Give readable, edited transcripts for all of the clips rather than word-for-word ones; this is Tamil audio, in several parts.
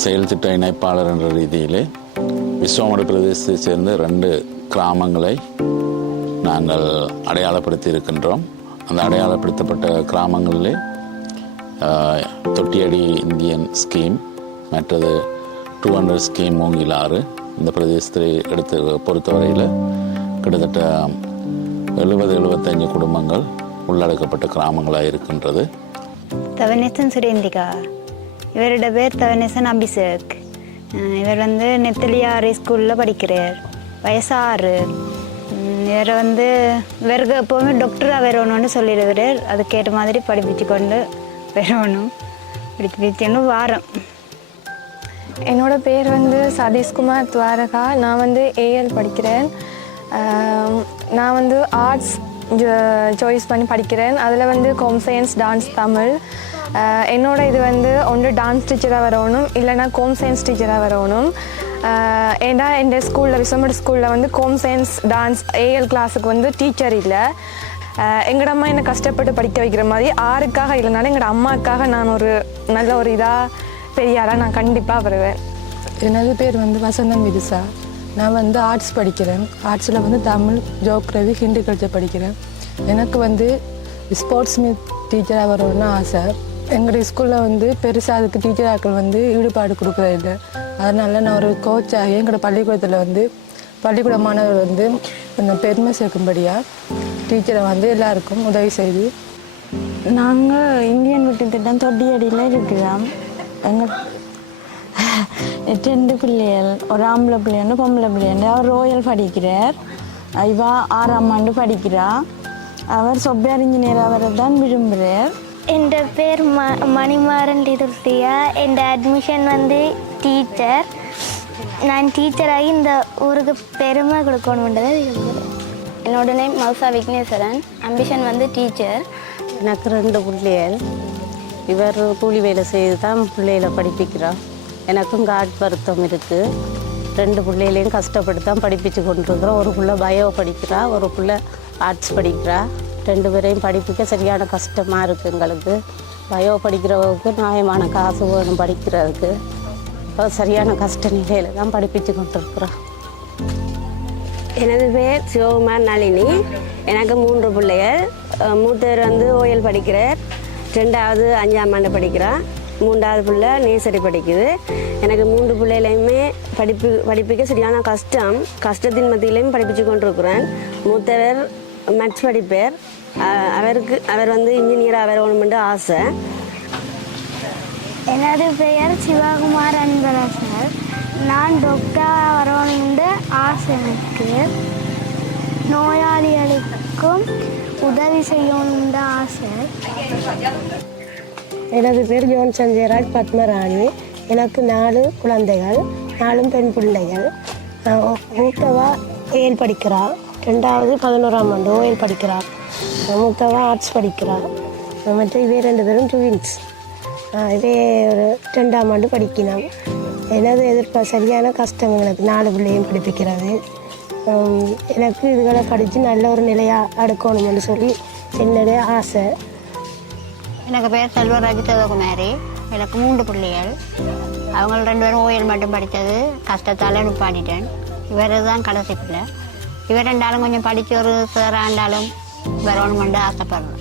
செயல் திட்ட இணைப்பாளர் என்ற ரீதியிலே விஸ்வமடு பிரதேசத்தை சேர்ந்த 2 கிராமங்களை நாங்கள் அடையாளப்படுத்தி இருக்கின்றோம். அந்த அடையாளப்படுத்தப்பட்ட கிராமங்களிலே தொட்டியடி இந்தியன் ஸ்கீம், மற்றது 200 ஸ்கீம் மூங்கிலாறு. இந்த பிரதேசத்தை பொறுத்தவரையில் கிட்டத்தட்ட 70-75 குடும்பங்கள் உள்ளடக்கப்பட்ட கிராமங்களாக இருக்கின்றது. தவனேசன் சுரேந்திகா, இவரோட பேர் தவனேசன் அபிஷேக். இவர் நெத்தலியாரி ஸ்கூலில் படிக்கிறார். வயசு 6. இவருக்கு எப்போவுமே டாக்டராக வரணும்னு சொல்லிடுவார். அதுக்கேற்ற மாதிரி படிப்பிச்சு கொண்டு வரணும், படிப்பிச்சுன்னு வாரம். என்னோட பேர் சதீஷ்குமார் துவாரகா. நான் ஏஎல் படிக்கிறேன். நான் ஆர்ட்ஸ் சாய்ஸ் பண்ணி படிக்கிறேன். அதில் ஹோம் சயின்ஸ், டான்ஸ், தமிழ். என்னோட இது ஒன்று டான்ஸ் டீச்சராக வரணும், இல்லைனா ஹோம் சயின்ஸ் டீச்சராக வரணும். ஏன்னா என் ஸ்கூலில் விஸ்வமடு ஸ்கூலில் ஹோம் சயின்ஸ், டான்ஸ், ஏஎல் கிளாஸுக்கு டீச்சர் இல்லை. எங்களோட அம்மா என்னை கஷ்டப்பட்டு படிக்க வைக்கிற மாதிரி ஆருக்காக இல்லைனாலும் எங்களோட அம்மாவுக்காக நான் ஒரு நல்ல ஒரு இதாக பெரிய ஆளாக நான் கண்டிப்பாக வருவேன். எனது பேர் வசந்தன் விதுசா. நான் ஆர்ட்ஸ் படிக்கிறேன். ஆர்ட்ஸில் தமிழ், ஜோக்ரவி, ஹிந்தி கல்ச்சர் படிக்கிறேன். எனக்கு ஸ்போர்ட்ஸ் மீட் டீச்சராக வரணும்னு ஆசை. எங்களுடைய ஸ்கூலில் பெருசாக அதுக்கு டீச்சராக்கள் ஈடுபாடு கொடுக்குறதில்லை. அதனால் நான் ஒரு கோச்சாகி எங்களோட பள்ளிக்கூடத்தில் பள்ளிக்கூட மாணவர் கொஞ்சம் பெருமை சேர்க்கும்படியாக டீச்சரை எல்லாருக்கும் உதவி செய்து. நாங்கள் இந்தியன் வீட்டு திட்டம் தொட்டியடியில் இருக்கிறோம். எங்கள் 2 பிள்ளைகள், ஒரு ஆம்பளை பிள்ளைண்டு பொம்பளை பிள்ளைண்டு. அவர் ரோயல் படிக்கிறார். இவா 6ஆம் ஆண்டு படிக்கிறார். அவர் சாஃப்ட்வேர் இன்ஜினியராக வர தான் விரும்புகிறார். என் பேர் மணிமாறன் லிதுர்த்தியா. என் அட்மிஷன் டீச்சர். நான் டீச்சராகி இந்த ஊருக்கு பெருமை கொடுக்கணுன்றதை விரும்புகிறேன். என்னோட நேம் மௌசா விக்னேஸ்வரன். Ambition teacher. எனக்கு 2 பிள்ளைகள். இவர் கூலி வேலை செய்து தான் பிள்ளைகளை படிப்பிக்கிறார். எனக்கும் காட் வருத்தம் இருக்குது. 2 பிள்ளைகளையும் கஷ்டப்பட்டு தான் படிப்பிச்சு கொண்டிருக்கிறோம். ஒரு பிள்ளை பயோ படிக்கிறா, ஒரு பிள்ளை ஆர்ட்ஸ் படிக்கிறா. 2 பேரையும் படிப்பிக்க சரியான கஷ்டமாக இருக்குது எங்களுக்கு. பயோ படிக்கிறவங்களுக்கு நியாயமான காசு வேணும் படிக்கிறதுக்கு. இப்போ சரியான கஷ்ட நிலையில் தான் படிப்பிச்சு கொண்டிருக்கிறோம். எனது பேர் சிவகுமார் நளினி. எனக்கு 3 பிள்ளைகள். மூத்தவர் ஓயல் படிக்கிறார். 2வது 5ஆம் ஆண்டு படிக்கிறான். 3வது பிள்ளை நேசரி படிக்குது. எனக்கு 3 பிள்ளைகளையுமே படிப்பிக்க சரியான கஷ்டத்தின் மத்தியிலையும் படிப்பிச்சு கொண்டிருக்கிறேன். மூத்தவர் மேத்ஸ் படிப்பார். அவர் இன்ஜினியராக வரணும்னு ஆசை. எனது பெயர் சிவகுமார் அன்பரசர். நான் டாக்டராக வரணும்னு ஆசை. எனக்கு நோயாளிகளுக்கும் உதவி செய்யணும்னு ஆசை. எனது பேர் ஜோன் சஞ்சயராஜ் பத்மராணி. எனக்கு 4 குழந்தைகள், 4 பெண் பிள்ளைகள். மூத்தவா ஏஎல் படிக்கிறாள். 2வது 11ஆம் ஆண்டு ஓஎல் படிக்கிறாள். மூத்தவா ஆர்ட்ஸ் படிக்கிறாள். மற்ற இதே 2 பேரும் ட்வின்ஸ். இதே ஒரு 2ஆம் ஆண்டு படிக்கணும். எனது சரியான கஷ்டம் எனக்கு 4 பிள்ளையும் படிப்பிக்கிறது. எனக்கு இதுகளை படித்து நல்ல ஒரு நிலையாக அடுக்கணும்னு சொல்லி என்னுடைய ஆசை. எனக்கு பேர் செல்வராஜ் சிவகுமாரி. எனக்கு 3 பிள்ளைகள். அவங்க 2 பேரும் ஓயல் மட்டும் படித்தது கஷ்டத்தால் நிப்பாட்டிட்டேன். இவர் தான் கடைசி பிள்ளை. இவர் 2ஆலும் கொஞ்சம் படித்து ஒரு சேராண்டாலும் வரணுமென்று ஆசைப்படுறேன்.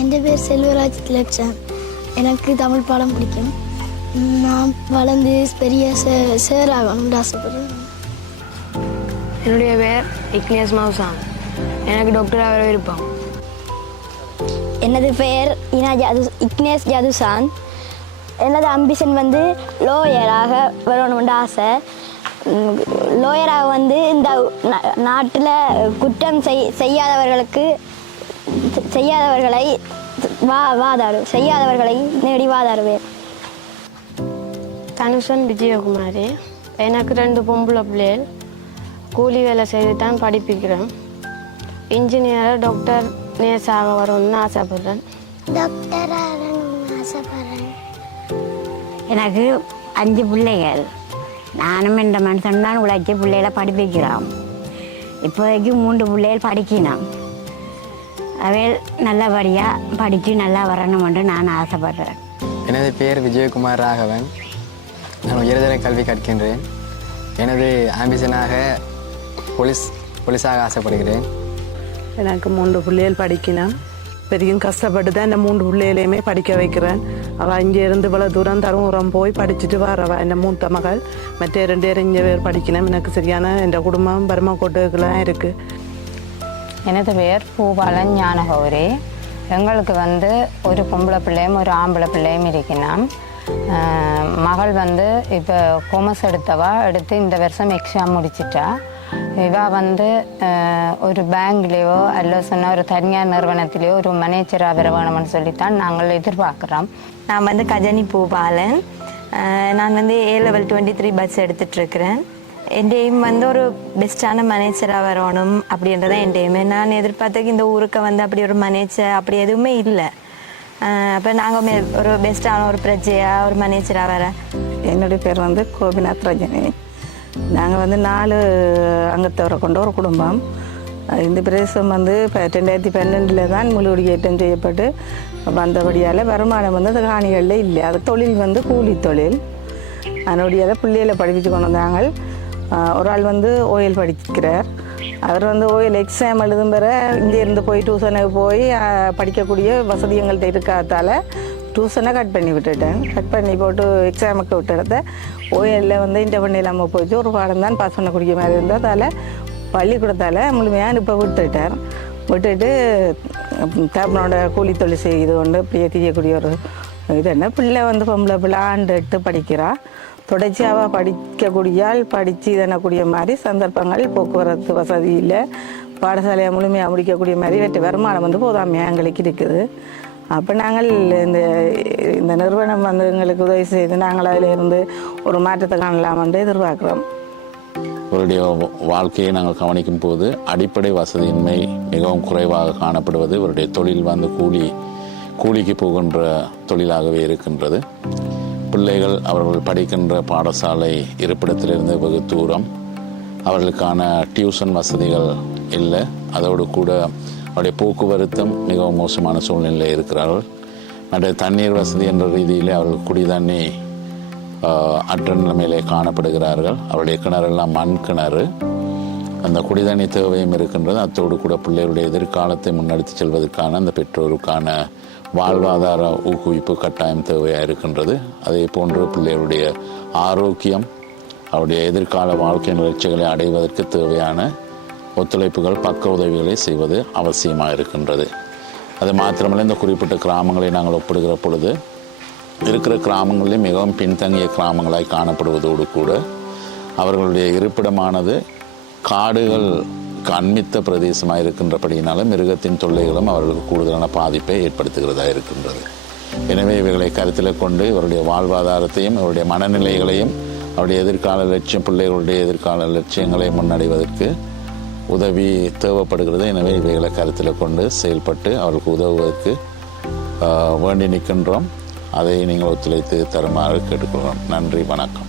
என் பேர் செல்வராஜ் திலக்ஷன். எனக்கு தமிழ் பாடம் பிடிக்கும். நான் வளர்ந்து பெரிய சேர் ஆகணும்னு ஆசைப்படுறேன். என்னுடைய பேர் இக்னேஸ் மௌசான். எனக்கு டாக்டராக வர விருப்பம். எனது பெயர் இக்னேஸ் ஜதுசான். எனது அம்பிஷன் லோயராக வரணும்னு ஆசை. லோயராக இந்த நாட்டில் குற்றம் செய்யாதவர்களை நேடி வாதாடுவேன். தனுஷன் விஜயகுமாரி. எனக்கு 2 பொம்பளை பிள்ளைகள். கூலி வேலை செய்து தான் படிப்பிக்கிறேன். இன்ஜினியர், டாக்டர், நேர்ஸாக வரணும்னு ஆசைப்படுறேன். எனக்கு 5 பிள்ளைகள். நானும் இந்த மனுஷன் தான் உழைச்சி பிள்ளைகளை படிப்பிக்கிறோம். இப்போதைக்கு 3 பிள்ளைகள் படிக்கணும். அவைகள் நல்லபடியாக படித்து நல்லா வரணும் என்று நான் ஆசைப்படுறேன். எனது பேர் விஜயகுமார் ராகவன். நான் உயர்தர கல்வி கற்கின்றேன். எனது ஆம்பிஷனாக போலீஸாக ஆசைப்படுகிறேன். எனக்கு 3 பிள்ளைகள் படிக்கணும். பெரிய கஷ்டப்பட்டு தான் இந்த 3 பிள்ளைகளையுமே படிக்க வைக்கிறேன். அவள் இங்கே இருந்து இவ்வளோ தூரம் தருமபுரம் போய் படிச்சுட்டு வரவா என் மூத்த மகள். மற்ற 2 பேர் இங்கே பேர் படிக்கணும். எனக்கு சரியான என் குடும்பம் பர்மக்கோட்டுக்கெல்லாம் இருக்குது. எனது பேர் பூபாலன் ஞானகௌரி. எங்களுக்கு ஒரு பொம்பளை பிள்ளையும் ஒரு ஆம்பளை பிள்ளையும் இருக்கணும். மகள் இப்போ கொமர்ஸ் எடுத்து இந்த வருஷம் எக்ஸாம் முடிச்சிட்டா. இவள் ஒரு பேங்க்லேயோ அல்ல சொன்ன ஒரு தனியார் நிறுவனத்திலேயோ ஒரு மேனேஜராக வர வேணும்னு சொல்லித்தான் நாங்கள் எதிர்பார்க்குறோம். நான் கஜனி பூபாலன். நான் A level 23 பஸ் எடுத்துகிட்ருக்கிறேன். என் எய்ம் ஒரு பெஸ்ட்டான மேனேஜராக வரணும் அப்படின்றதான் என் எய்ம். நான் எதிர்பார்த்தக்கு இந்த ஊருக்கு அப்படி ஒரு மேனேஜர் அப்படி எதுவுமே இல்லை. அப்போ நாங்கள் ஒரு பெஸ்ட்டான ஒரு பிரஜையாக ஒரு மேனேஜராக வர. என்னுடைய பேர் கோபிநாத் ரஜினி. நாங்கள் 4 அங்கத்தவரை கொண்ட ஒரு குடும்பம். இந்த பிரதேசம் 2012 தான் முழுகுடியேற்றம் செய்யப்பட்டு வந்தபடியால் வருமானம் அந்த காணிகளில் இல்லை. அது தொழில் கூலி தொழில். அதனுடைய பிள்ளைகளை படிப்பிச்சு கொண்டு வந்தாங்க. ஒரு ஆள் ஓயல் படிக்கிறார். அவர் ஓயல் எக்ஸாம் எழுதும் பெற இங்கேருந்து போய் டியூஷனுக்கு போய் படிக்கக்கூடிய வசதி எங்கள்கிட்ட இருக்காதால் டியூஷனை கட் பண்ணி விட்டுட்டேன். கட் பண்ணி போட்டு எக்ஸாமுக்கு விட்டுறத ஓயலில் இன்டர் இல்லாமல் போயிட்டு ஒரு பாடம் தான் பாஸ் பண்ணக்கூடிய மாதிரி இருந்தால் அதில் பள்ளிக்கூடத்தால் முழுமையாக இப்போ விட்டுட்டு தப்பனோட கூலி தொழில் செய்து கொண்டு இப்படியே தெரியக்கூடிய ஒரு இது என்ன பிள்ளை பொம்பளை பிள்ளை ஆண்டு 8 படிக்கிறா. தொடர்ச்சியாக படிக்கக்கூடியால் படித்து இதனக்கூடிய மாதிரி சந்தர்ப்பங்கள் போக்குவரத்து வசதி இல்லை. பாடசாலையை முழுமையாக முடிக்கக்கூடிய மாதிரி வெற்றி வருமானம் போதாமையாக எங்களுக்கு இருக்குது. அப்போ நாங்கள் இந்த நிறுவனம் எங்களுக்கு உதவி செய்து நாங்கள் அதில் இருந்து ஒரு மாற்றத்தை காணலாம் என்று எதிர்பார்க்குறோம். இவருடைய வாழ்க்கையை நாங்கள் கவனிக்கும் போது அடிப்படை வசதியின்மை மிகவும் குறைவாக காணப்படுவது. இவருடைய தொழில் கூலிக்கு போகின்ற தொழிலாகவே இருக்கின்றது. பிள்ளைகள் அவர்கள் படிக்கின்ற பாடசாலை இருப்பிடத்திலிருந்து வெகு தூரம். அவர்களுக்கான டியூஷன் வசதிகள் இல்லை. அதோடு கூட அவருடைய போக்குவரத்தும் மிகவும் மோசமான சூழ்நிலையில் இருக்கிறார்கள். மற்ற தண்ணீர் வசதி என்ற ரீதியிலே அவர்கள் குடிதண்ணி அற்ற நிலைமையிலே காணப்படுகிறார்கள். அவருடைய கிணறெல்லாம் மண் கிணறு. அந்த குடிதண்ணி தேவையும் இருக்கின்றது. அத்தோடு கூட பிள்ளைகளுடைய எதிர்காலத்தை முன்னெடுத்து செல்வதற்கான அந்த பெற்றோருக்கான வாழ்வாதார ஊக்குவிப்பு கட்டாயம் தேவையாக இருக்கின்றது. அதே போன்று பிள்ளைகளுடைய ஆரோக்கியம், அவருடைய எதிர்கால வாழ்க்கை நிகழ்ச்சிகளை அடைவதற்கு தேவையான ஒத்துழைப்புகள் பக்க உதவிகளை செய்வது அவசியமாக இருக்கின்றது. அது மாத்திரமல்ல, இந்த குறிப்பிட்ட கிராமங்களை நாங்கள் ஒப்பிடுகிற பொழுது இருக்கிற கிராமங்களிலே மிகவும் பின்தங்கிய கிராமங்களாய் காணப்படுவதோடு கூட அவர்களுடைய இருப்பிடமானது காடுகள் அண்மித்த பிரதேசமாக இருக்கின்றபடியினால மிருகத்தின் தொல்லைகளும் அவர்களுக்கு கூடுதலான பாதிப்பை ஏற்படுத்துகிறதா இருக்கின்றது. எனவே இவைகளை கருத்தில் கொண்டு இவருடைய வாழ்வாதாரத்தையும் இவருடைய மனநிலைகளையும் அவருடைய எதிர்கால லட்சியம் பிள்ளைகளுடைய எதிர்கால லட்சியங்களை முன்னடைவதற்கு உதவி தேவைப்படுகிறது. எனவே இவைகளை கருத்தில் கொண்டு செயல்பட்டு அவர்களுக்கு உதவுவதற்கு வேண்டி நிற்கின்றோம். அதை நீங்கள் ஒத்துழைத்து தருமாறு கேட்டுக்கொள்கிறோம். நன்றி, வணக்கம்.